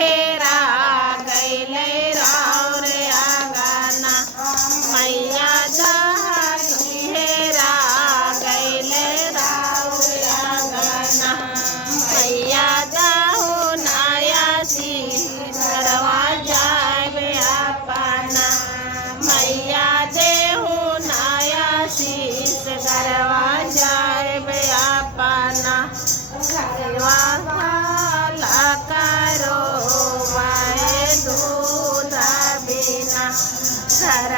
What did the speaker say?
हेरा गईले राव रे आंगना मैया दहनी हेरा गईले राव रे आंगना मैया दहु नया शीश घरवा जाए अपना मैया देहु नया शीश घरवा जाए अपना घरवा वाला करो वाए दूध बिना घर